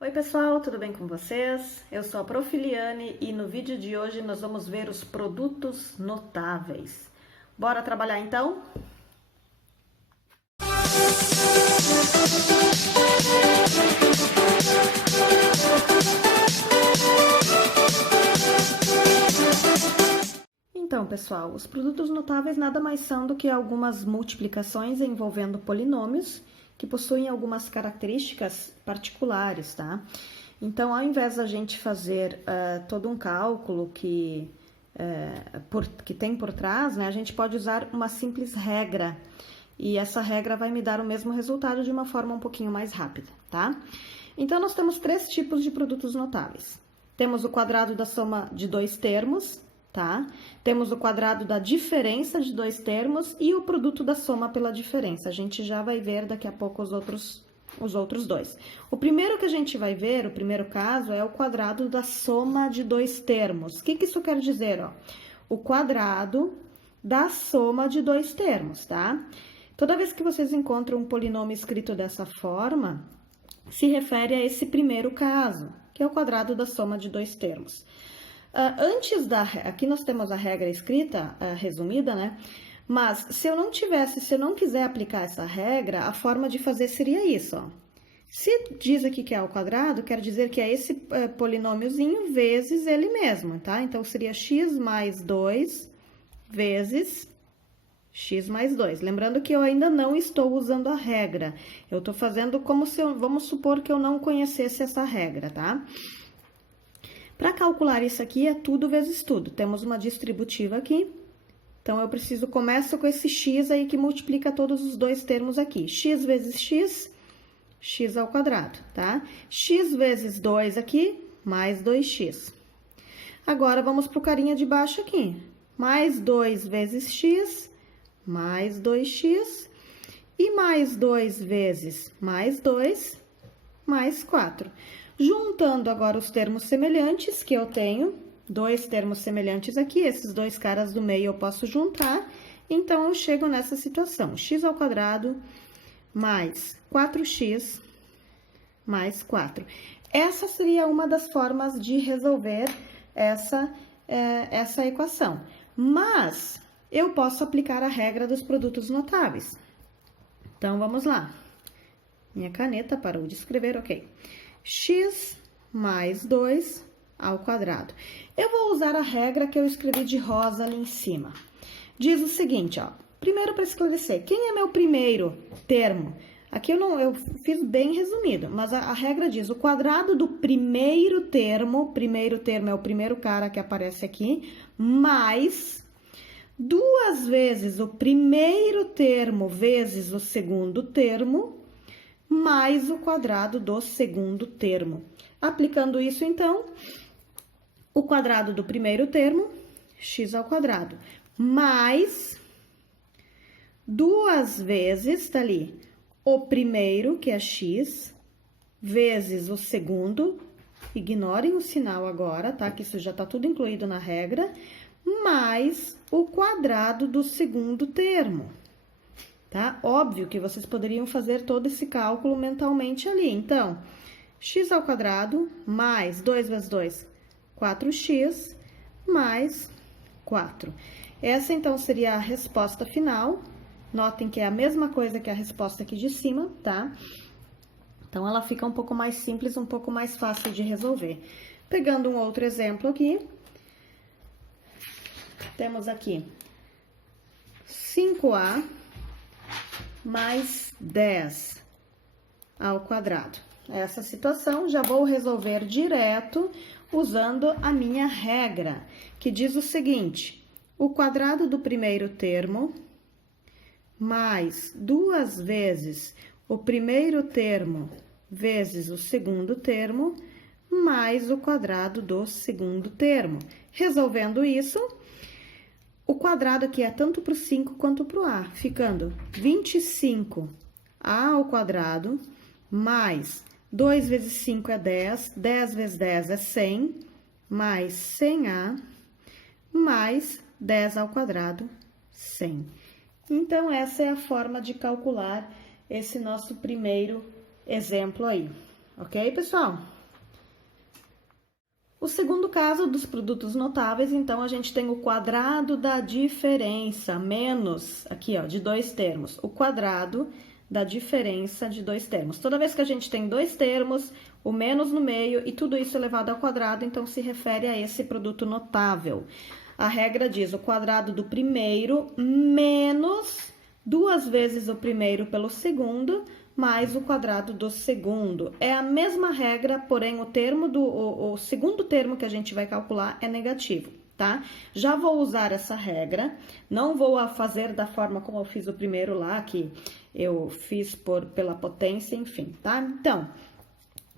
Oi pessoal, tudo bem com vocês? Eu sou a Prof. Liane e no vídeo de hoje nós vamos ver os produtos notáveis. Bora trabalhar então? Então, pessoal, os produtos notáveis nada mais são do que algumas multiplicações envolvendo polinômios que possuem algumas características particulares, tá? Então, ao invés da gente fazer todo um cálculo que tem por trás, né, a gente pode usar uma simples regra. E essa regra vai me dar o mesmo resultado de uma forma um pouquinho mais rápida, tá? Então, nós temos três tipos de produtos notáveis. Temos o quadrado da soma de dois termos, tá? Temos o quadrado da diferença de dois termos e o produto da soma pela diferença. A gente já vai ver daqui a pouco os outros dois. O primeiro que a gente vai ver, o primeiro caso, é o quadrado da soma de dois termos. O que isso quer dizer, ó? O quadrado da soma de dois termos, tá? Toda vez que vocês encontram um polinômio escrito dessa forma, se refere a esse primeiro caso, que é o quadrado da soma de dois termos. Aqui nós temos a regra escrita, resumida, né? Mas se eu não quiser aplicar essa regra, a forma de fazer seria isso, ó. Se diz aqui que é ao quadrado, quer dizer que é esse polinômiozinho vezes ele mesmo, tá? Então, seria x mais 2 vezes x mais 2. Lembrando que eu ainda não estou usando a regra. Eu estou fazendo como se vamos supor que eu não conhecesse essa regra, tá? Para calcular isso aqui, é tudo vezes tudo. Temos uma distributiva aqui. Então, eu começo com esse x aí que multiplica todos os dois termos aqui. X vezes x, x ao quadrado, tá? X vezes 2 aqui, mais 2x. Agora, vamos para o carinha de baixo aqui. Mais 2 vezes x, mais 2x. E mais 2 vezes mais 2, mais 4. Juntando agora os termos semelhantes que eu tenho, dois termos semelhantes aqui, esses dois caras do meio eu posso juntar, então eu chego nessa situação, x ao quadrado mais 4x mais 4. Essa seria uma das formas de resolver essa equação, mas eu posso aplicar a regra dos produtos notáveis. Então, vamos lá. Minha caneta parou de escrever, ok. X mais 2 ao quadrado. Eu vou usar a regra que eu escrevi de rosa ali em cima. Diz o seguinte, ó. Primeiro, para esclarecer, quem é meu primeiro termo? Aqui eu fiz bem resumido, mas a regra diz o quadrado do primeiro termo é o primeiro cara que aparece aqui, mais 2 vezes o primeiro termo vezes o segundo termo, mais o quadrado do segundo termo. Aplicando isso, então, o quadrado do primeiro termo, x ao quadrado, mais 2 vezes, tá ali, o primeiro, que é x, vezes o segundo, ignorem o sinal agora, tá? Que isso já tá tudo incluído na regra, mais o quadrado do segundo termo. Tá? Óbvio que vocês poderiam fazer todo esse cálculo mentalmente ali. Então, x ao quadrado mais 2 vezes 2, 4x, mais 4. Essa, então, seria a resposta final. Notem que é a mesma coisa que a resposta aqui de cima, tá? Então, ela fica um pouco mais simples, um pouco mais fácil de resolver. Pegando um outro exemplo aqui. Temos aqui 5a mais 10 ao quadrado. Essa situação já vou resolver direto usando a minha regra, que diz o seguinte, o quadrado do primeiro termo mais 2 vezes o primeiro termo vezes o segundo termo, mais o quadrado do segundo termo. Resolvendo isso, o quadrado aqui é tanto para o 5 quanto para o A, ficando 25a ao quadrado, mais 2 vezes 5 é 10, 10 vezes 10 é 100, mais 100a, mais 10 ao quadrado, 100. Então, essa é a forma de calcular esse nosso primeiro exemplo aí. Ok, pessoal? O segundo caso dos produtos notáveis, então, a gente tem o quadrado da diferença, menos, aqui, ó, de dois termos. O quadrado da diferença de dois termos. Toda vez que a gente tem dois termos, o menos no meio e tudo isso elevado ao quadrado, então se refere a esse produto notável. A regra diz o quadrado do primeiro menos 2 vezes o primeiro pelo segundo, mais o quadrado do segundo. É a mesma regra, porém o segundo termo que a gente vai calcular é negativo, tá? Já vou usar essa regra, não vou fazer da forma como eu fiz o primeiro lá, que eu fiz pela potência, enfim, tá? Então,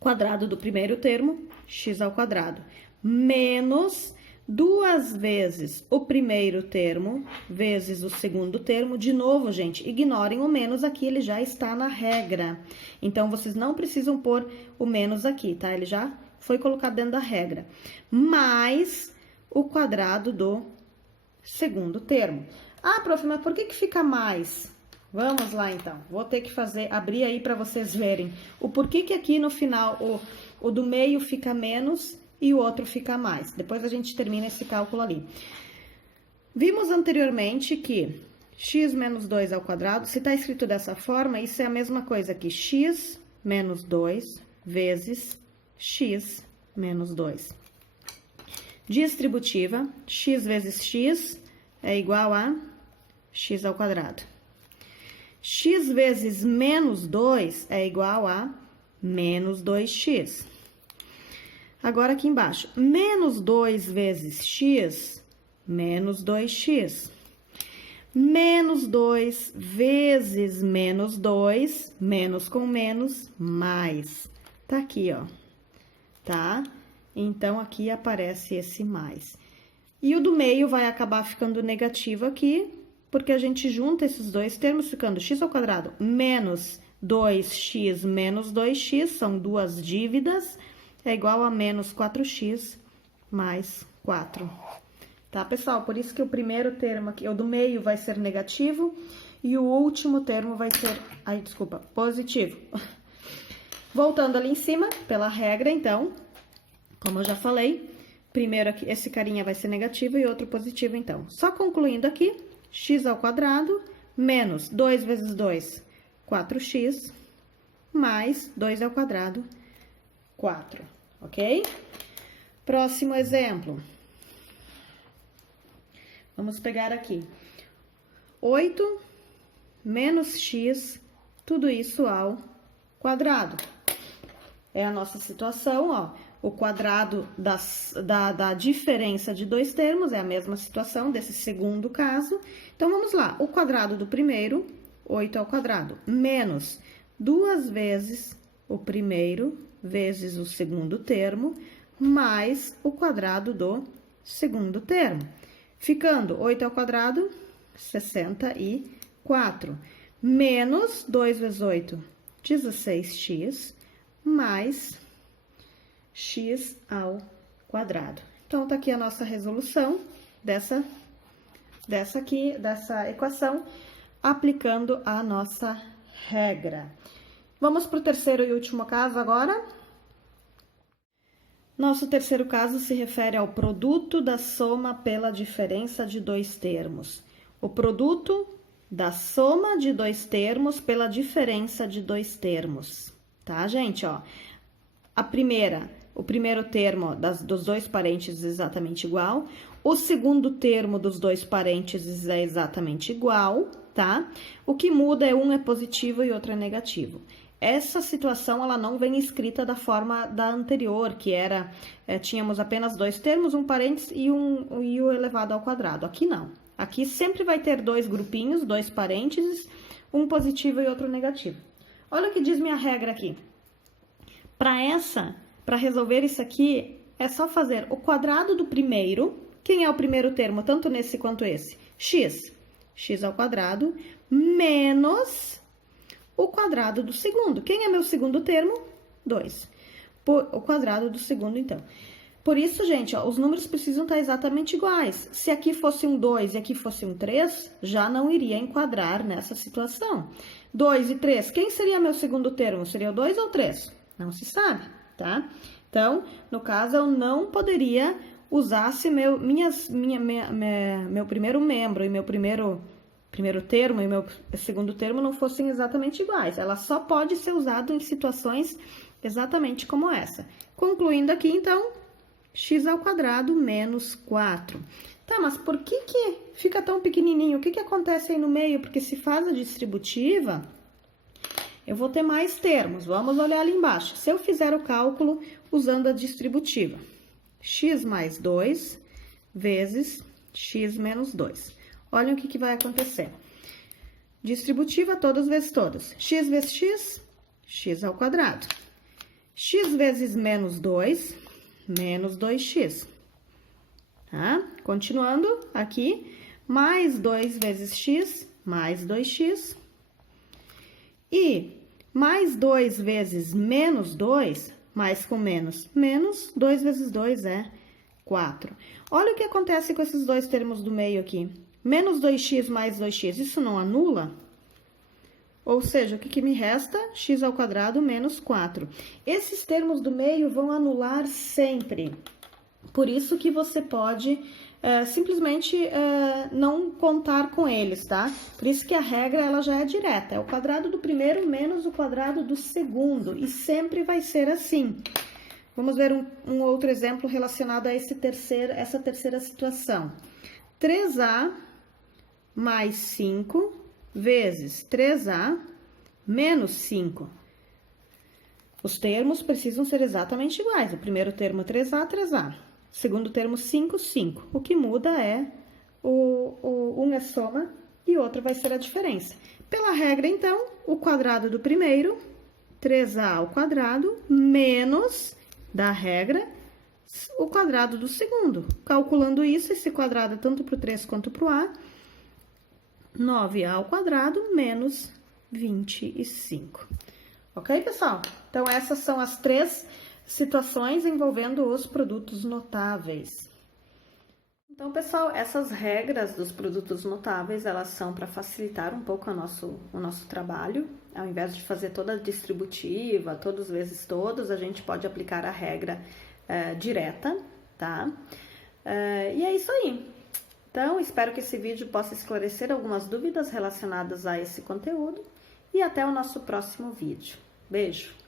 quadrado do primeiro termo, x ao quadrado, menos 2 vezes o primeiro termo, vezes o segundo termo. De novo, gente, ignorem o menos aqui, ele já está na regra. Então, vocês não precisam pôr o menos aqui, tá? Ele já foi colocado dentro da regra. Mais o quadrado do segundo termo. Ah, prof, mas por que fica mais? Vamos lá, então. Vou ter que abrir aí para vocês verem o porquê que aqui no final o do meio fica menos e o outro fica mais. Depois a gente termina esse cálculo ali. Vimos anteriormente que x menos 2 ao quadrado, se está escrito dessa forma, isso é a mesma coisa que x menos 2 vezes x menos 2. Distributiva, x vezes x é igual a x ao quadrado. X vezes menos 2 é igual a menos 2x. Agora, aqui embaixo, menos 2 vezes x, menos 2x. Menos 2 vezes menos 2, menos com menos, mais. Tá aqui, ó, tá? Então, aqui aparece esse mais. E o do meio vai acabar ficando negativo aqui, porque a gente junta esses dois termos, ficando x ao quadrado menos 2x menos 2x, são duas dívidas, é igual a menos 4x mais 4. Tá, pessoal? Por isso que o primeiro termo aqui, o do meio, vai ser negativo e o último termo vai ser, positivo. Voltando ali em cima, pela regra, então, como eu já falei, primeiro aqui, esse carinha vai ser negativo e outro positivo, então. Só concluindo aqui, x ao quadrado menos 2 vezes 2, 4x, mais 2 ao quadrado, 4, ok? Próximo exemplo. Vamos pegar aqui. 8 menos x, tudo isso ao quadrado. É a nossa situação, ó. O quadrado da diferença de dois termos é a mesma situação desse segundo caso. Então, vamos lá. O quadrado do primeiro, 8 ao quadrado, menos 2 vezes o primeiro vezes o segundo termo, mais o quadrado do segundo termo. Ficando 8 ao quadrado, 64, menos 2 vezes 8, 16x, mais x ao quadrado. Então, tá aqui a nossa resolução dessa equação, aplicando a nossa regra. Vamos para o terceiro e último caso agora. Nosso terceiro caso se refere ao produto da soma pela diferença de dois termos. O produto da soma de dois termos pela diferença de dois termos. Tá, gente? Ó, o primeiro termo dos dois parênteses é exatamente igual. O segundo termo dos dois parênteses é exatamente igual, tá? O que muda é um é positivo e outro é negativo. Essa situação, ela não vem escrita da forma da anterior, que era, tínhamos apenas dois termos, um parênteses e o elevado ao quadrado. Aqui não. Aqui sempre vai ter dois grupinhos, dois parênteses, um positivo e outro negativo. Olha o que diz minha regra aqui. Para resolver isso aqui, é só fazer o quadrado do primeiro. Quem é o primeiro termo, tanto nesse quanto esse? X. X ao quadrado, menos o quadrado do segundo. Quem é meu segundo termo? 2. O quadrado do segundo, então. Por isso, gente, ó, os números precisam estar exatamente iguais. Se aqui fosse um 2 e aqui fosse um 3, já não iria enquadrar nessa situação. 2 e 3, quem seria meu segundo termo? Seria o 2 ou o 3? Não se sabe, tá? Então, no caso, eu não poderia usar se meu primeiro membro e meu primeiro termo e meu segundo termo não fossem exatamente iguais. Ela só pode ser usada em situações exatamente como essa. Concluindo aqui, então, x ao quadrado menos 4. Tá, mas por que fica tão pequenininho? O que acontece aí no meio? Porque se faz a distributiva, eu vou ter mais termos. Vamos olhar ali embaixo. Se eu fizer o cálculo usando a distributiva, x mais 2 vezes x menos 2. Olha o que vai acontecer. Distributiva, todas vezes todas. X vezes x, x ao quadrado. X vezes menos 2, menos 2x. Tá? Continuando aqui, mais 2 vezes x, mais 2x. E mais 2 vezes menos 2, mais com menos, menos 2 vezes 2 é 4. Olha o que acontece com esses dois termos do meio aqui. Menos 2x mais 2x, isso não anula? Ou seja, o que me resta? X ao quadrado menos 4. Esses termos do meio vão anular sempre. Por isso que você pode simplesmente não contar com eles, tá? Por isso que a regra ela já é direta. É o quadrado do primeiro menos o quadrado do segundo. E sempre vai ser assim. Vamos ver um outro exemplo relacionado a essa terceira situação. 3a mais 5 vezes 3a menos 5. Os termos precisam ser exatamente iguais. O primeiro termo 3a, 3a. O segundo termo 5, 5. O que muda é um é soma e o outro vai ser a diferença. Pela regra, então, o quadrado do primeiro, 3a ao quadrado, menos da regra, o quadrado do segundo. Calculando isso, esse quadrado tanto para o 3 quanto para o a, 9a ao quadrado menos 25. Ok, pessoal? Então, essas são as 3 situações envolvendo os produtos notáveis. Então, pessoal, essas regras dos produtos notáveis, elas são para facilitar um pouco o nosso trabalho. Ao invés de fazer toda a distributiva, todos vezes todos, a gente pode aplicar a regra direta, tá? E é isso aí. Então, espero que esse vídeo possa esclarecer algumas dúvidas relacionadas a esse conteúdo e até o nosso próximo vídeo. Beijo!